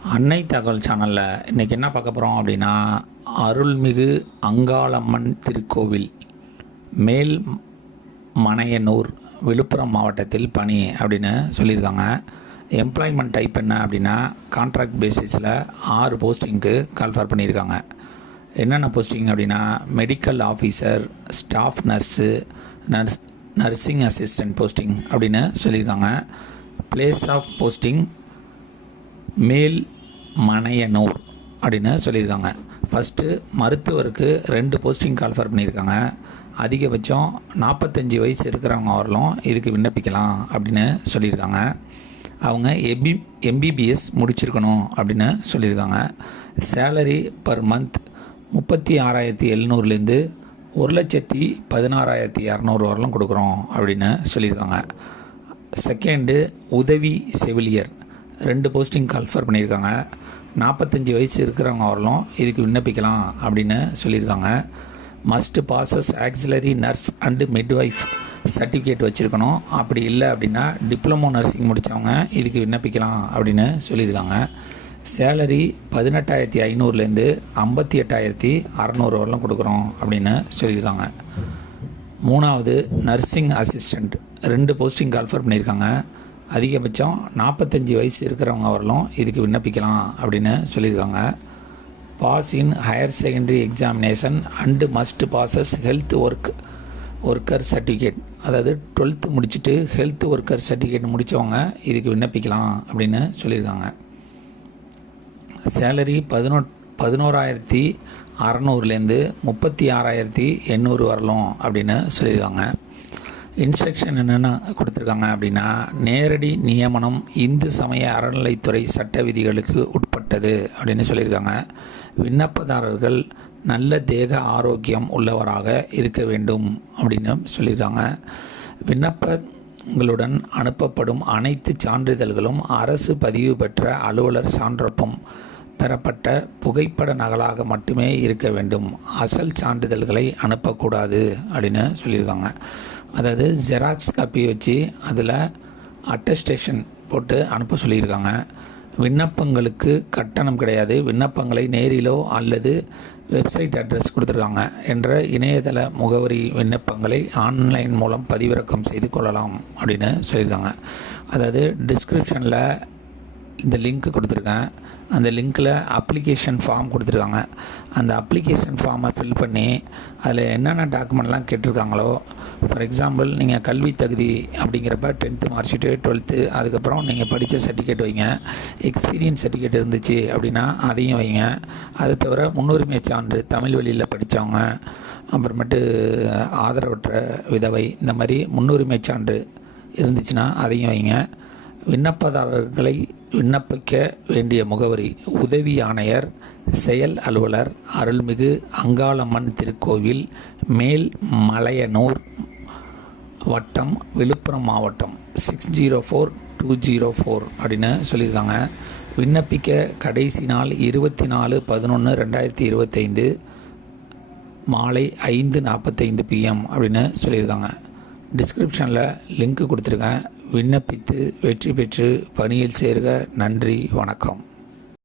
அன்னை தகவல் சேனலில் இன்றைக்கி என்ன பார்க்க போகிறோம் அப்படின்னா, அருள்மிகு அங்காளம்மன் திருக்கோவில் மேல் மனையனூர் விழுப்புரம் மாவட்டத்தில் பணி அப்படின்னு சொல்லியிருக்காங்க. எம்ப்ளாய்மெண்ட் டைப் என்ன அப்படின்னா, கான்ட்ராக்ட் பேசிஸில் 6 போஸ்டிங்க்கு கால்ஃபர் பண்ணியிருக்காங்க. என்னென்ன போஸ்டிங் அப்படின்னா, medical officer, staff nursing assistant posting அப்படின்னு சொல்லியிருக்காங்க. பிளேஸ் ஆஃப் போஸ்டிங் மேல் மனையனூர் அப்படின்னு சொல்லியிருக்காங்க. ஃபஸ்ட்டு மருத்துவருக்கு 2 போஸ்டிங் கால்ஃபர் பண்ணியிருக்காங்க. அதிகபட்சம் 45 வயசு இருக்கிறவங்க வரலும் இதுக்கு விண்ணப்பிக்கலாம் அப்படின்னு சொல்லியிருக்காங்க. அவங்க எம்பிபிஎஸ் முடிச்சிருக்கணும் அப்படின்னு சொல்லியிருக்காங்க. சேலரி பர் மந்த் 36,700லேருந்து 1,16,200 வரலும் கொடுக்குறோம் அப்படின்னு சொல்லியிருக்காங்க. செகண்டு உதவி செவிலியர் 2 போஸ்டிங் கால்ஃபர் பண்ணியிருக்காங்க. 45 வயசு இருக்கிறவங்க வரலும் இதுக்கு விண்ணப்பிக்கலாம் அப்படின்னு சொல்லியிருக்காங்க. Must bosses auxiliary nurse and midwife certificate வச்சுருக்கணும். அப்படி இல்லை அப்படின்னா டிப்ளமோ நர்சிங் முடித்தவங்க இதுக்கு விண்ணப்பிக்கலாம் அப்படின்னு சொல்லியிருக்காங்க. சேலரி 18,500லேருந்து 58,600 வரலும் கொடுக்குறோம் அப்படின்னு சொல்லியிருக்காங்க. மூணாவது நர்சிங் அசிஸ்டண்ட் 2 போஸ்டிங் கால்ஃபர் பண்ணியிருக்காங்க. அதிகபட்சம் 45 வயசு இருக்கிறவங்க வரலும் இதுக்கு விண்ணப்பிக்கலாம் அப்படின்னு சொல்லியிருக்காங்க. Pass in higher secondary examination and must passes health worker certificate, அதாவது 12th முடிச்சுட்டு ஹெல்த் ஒர்க்கர் சர்டிஃபிகேட் முடித்தவங்க இதுக்கு விண்ணப்பிக்கலாம் அப்படின்னு சொல்லியிருக்காங்க. சேலரி 11,600லேருந்து 36,800 வரலும் அப்படின்னு சொல்லியிருக்காங்க. இன்ஸ்ட்ரக்ஷன் என்னென்ன கொடுத்துருக்காங்க அப்படின்னா, நேரடி நியமனம் இந்து சமய அறநிலைத்துறை சட்ட விதிகளுக்கு உட்பட்டது அப்படின்னு சொல்லியிருக்காங்க. விண்ணப்பதாரர்கள் நல்ல தேக ஆரோக்கியம் உள்ளவராக இருக்க வேண்டும் அப்படின்னு சொல்லியிருக்காங்க. விண்ணப்பங்களுடன் அனுப்பப்படும் அனைத்து சான்றிதழ்களும் அரசு பதிவு பெற்ற அலுவலர் சான்றொப்பம் பெறப்பட்ட புகைப்பட நகலாக மட்டுமே இருக்க வேண்டும். அசல் சான்றிதழ்களை அனுப்பக்கூடாது அப்படின்னு சொல்லியிருக்காங்க. அதாவது ஜெராக்ஸ் காப்பி வச்சு அதில் அட்டஸ்டேஷன் போட்டு அனுப்ப சொல்லியிருக்காங்க. விண்ணப்பங்களுக்கு கட்டணம் கிடையாது. விண்ணப்பங்களை நேரிலோ அல்லது வெப்சைட் அட்ரஸ் கொடுத்துருக்காங்க என்ற இணையதள முகவரி விண்ணப்பங்களை ஆன்லைன் மூலம் பதிவிறக்கம் செய்து கொள்ளலாம் அப்படின்னு சொல்லியிருக்காங்க. அதாவது டிஸ்கிரிப்ஷனில் இந்த லிங்க் கொடுத்துருக்கேன். அந்த லிங்க்கில் அப்ளிகேஷன் ஃபார்ம் கொடுத்துருக்காங்க. அந்த அப்ளிகேஷன் ஃபார்மை ஃபில் பண்ணி அதில் என்னென்ன டாக்குமெண்ட்லாம் கேட்டிருக்காங்களோ, ஃபார் எக்ஸாம்பிள் நீங்கள் கல்வி தகுதி அப்படிங்கிறப்ப 10th மார்க் ஷீட்டு, 12th, அதுக்கப்புறம் நீங்கள் படித்த சர்டிஃபிகேட் வைங்க. எக்ஸ்பீரியன்ஸ் சர்டிஃபிகேட் இருந்துச்சு அப்படின்னா அதையும் வைங்க. அதை தவிர முன்னுரிமை சான்று தமிழ் வழியில் படித்தவங்க, அப்புறமேட்டு ஆதரவற்ற விதவை, இந்த மாதிரி முன்னுரிமை சான்று இருந்துச்சுன்னா அதையும் வைங்க. விண்ணப்பதாரர்களை விண்ணப்பிக்க வேண்டிய முகவரி: உதவி ஆணையர், செயல் அலுவலர், அருள்மிகு அங்காளம்மன் திருக்கோவில், மேல் மலையனூர் வட்டம், விழுப்புரம் மாவட்டம் 604204 அப்படின்னு சொல்லியிருக்காங்க. விண்ணப்பிக்க கடைசி நாள் 24/11/2025 மாலை 5:45 PM அப்படின்னு சொல்லியிருக்காங்க. டிஸ்கிரிப்ஷனில் லிங்க் கொடுத்துருக்கேன். விண்ணப்பித்து வெற்றி பெற்று பணியில் சேர்க. நன்றி, வணக்கம்.